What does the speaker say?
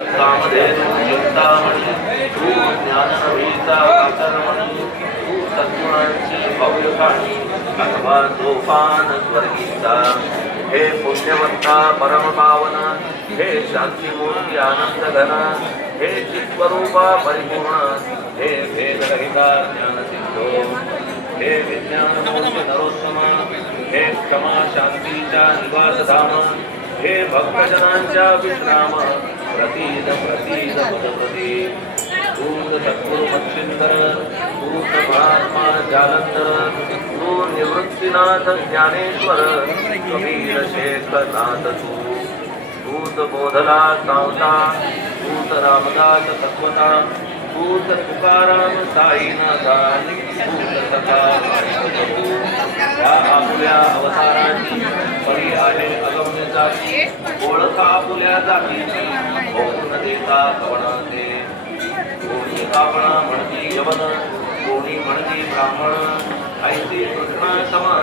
कामधेनु चिंतामणी तू ज्ञाननवीचा कातरमणी तू सद्गुणांची भव्यकाणी अथवा सोपान स्वर्गीचा हे पुण्यवंता परम पावन हे शांतिमूर्ती आनंद घन हे चित्स्वरूपा परिपूर्ण हे भेदरहिता ज्ञान सिद्धो हे विज्ञानमूर्ती नरोत्तम हे क्षमा शांतीच्या निवासधाम हे भक्तजनांच्या विश्राम प्रतीद प्रतीद पदप्रती दूत सद्गुरु मच्छिंदर दूत महात्मा जालंधर तू निवृत्तीनाथ ज्ञानेश्वर कबीर शेख नाथ तू दूत बोधला सावता दूत रामदास तत्वता दूत तुकाराम साईनाथा दूत सखा या आपुल्या अवतारांची परी आहे अगम्य जाती ओळखा आपुल्या जातीची होऊन देता कवणाचे कोणी कापणा म्हणती यवन कोणी म्हणती ब्राह्मण ऐसी कृष्णा समा